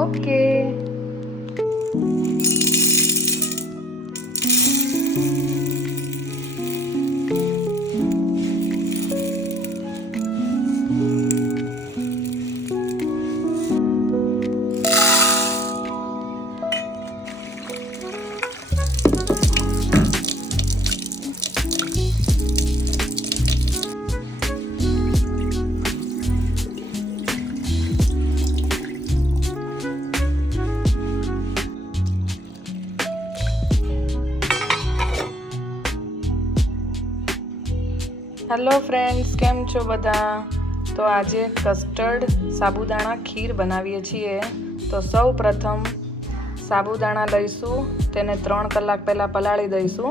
Okay. Hello friends, કેમ છો બધા? તો આજે કસ્ટર્ડ સાબુદાણા ખીર બનાવીએ છીએ. તો સૌ પ્રથમ સાબુદાણા લઈશું, તેને 3 કલાક પહેલાં પલાળી દઈશું.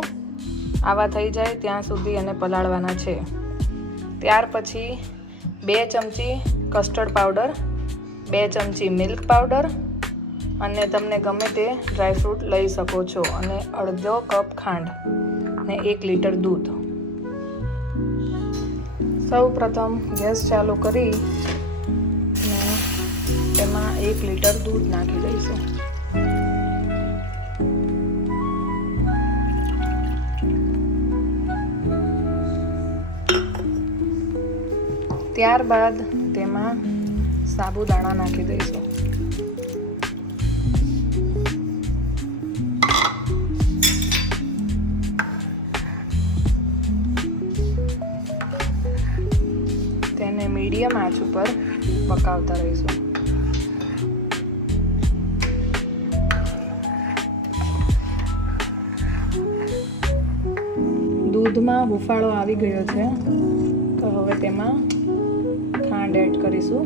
આવા થઈ જાય ત્યાં સુધી એને પલાળવાના છે. ત્યાર પછી 2 ચમચી કસ્ટર્ડ પાવડર, 2 ચમચી મિલ્ક પાવડર અને તમને ગમે તે ડ્રાયફ્રૂટ લઈ શકો છો, અને અડધો કપ ખાંડ ને 1 લીટર દૂધ. સૌ પ્રથમ ગેસ ચાલુ કરી ને તેમાં 1 લીટર દૂધ નાખી દઈશું. ત્યારબાદ તેમાં સાબુદાણા નાખી દઈશું. તેને મીડિયમ આંચ ઉપર પકાવતા રહીશું. દૂધમાં હુંફાળો આવી ગયો છે, તો હવે તેમાં ખાંડ એડ કરીશું.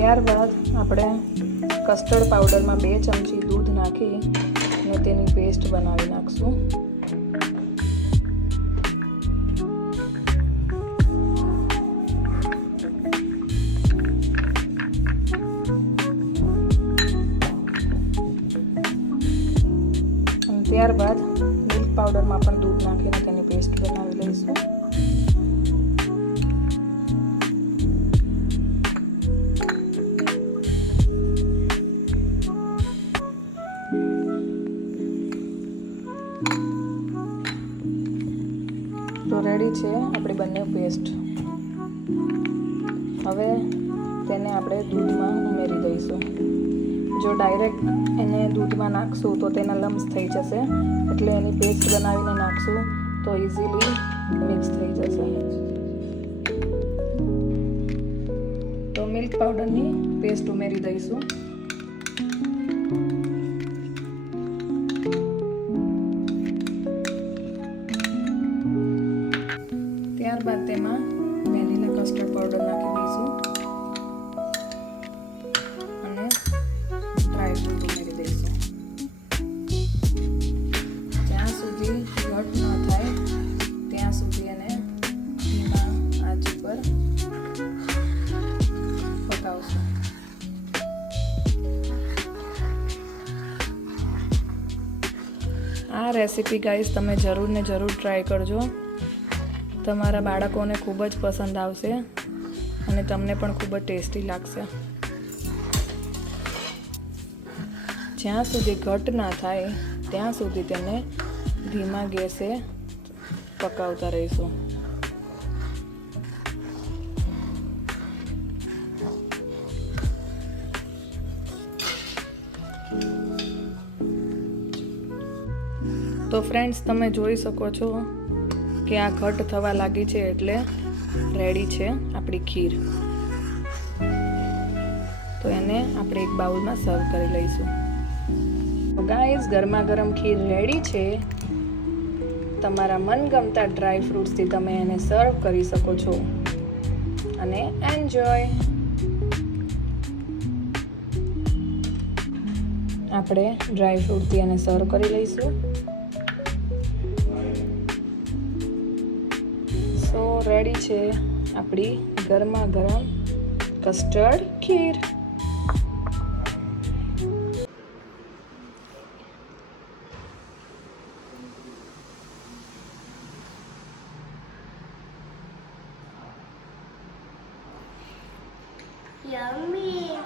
ત્યારબાદ આપણે કસ્ટર્ડ પાવડરમાં 2 ચમચી દૂધ નાખી અને તેની પેસ્ટ બનાવી નાખશું. અને ત્યારબાદ મિલ્ક પાવડરમાં પણ દૂધ નાખીને તેની પેસ્ટ બનાવી લઈશું. તો રેડી છે આપણી બંને પેસ્ટ. હવે તેને આપણે દૂધમાં ઉમેરી દઈશું. જો ડાયરેક્ટ એને દૂધમાં નાખશું તો તેના લમ્સ થઈ જશે, એટલે એની પેસ્ટ બનાવીને નાખશું તો ઇઝીલી મિક્સ થઈ જશે. તો મિલ્ક પાવડરની પેસ્ટ ઉમેરી દઈશું. ત્યારબાદ તેમાં વેનીલા કસ્ટર્ડ પાવડર નાખી દઈશું અને ડ્રાયફ્રૂટ ઉમેરી દઈશું. જ્યાં સુધી ઘટ ન થાય ત્યાં સુધી એને ધીમા આંચ ઉપર પકાવશું. આ રેસીપી ગાઈસ તમે જરૂર ને જરૂર ટ્રાય કરજો. તમારા બાળકોને ખૂબ જ પસંદ આવશે અને તમને પણ ખૂબ જ ટેસ્ટી લાગશે. જ્યાં સુધી ઘટ ના થાય ત્યાં સુધી તેને ધીમા ગેસે પકાવતા રહીશું. તો ફ્રેન્ડ્સ, તમે જોઈ શકો છો કે આ ઘટ થવા લાગી છે, એટલે રેડી છે આપણી ખીર. તો એને આપણે એક બાઉલમાં સર્વ કરી લઈશું. તો ગાઈઝ, ગરમા ગરમ ખીર રેડી છે. તમારા મનગમતા ડ્રાય ફ્રૂટ્સથી તમે એને સર્વ કરી શકો છો અને એન્જોય. આપણે ડ્રાય ફ્રૂટથી એને સર્વ કરી લઈશું. સો રેડી છે આપણી ગરમા ગરમ કસ્ટર્ડ ખીર. Yummy.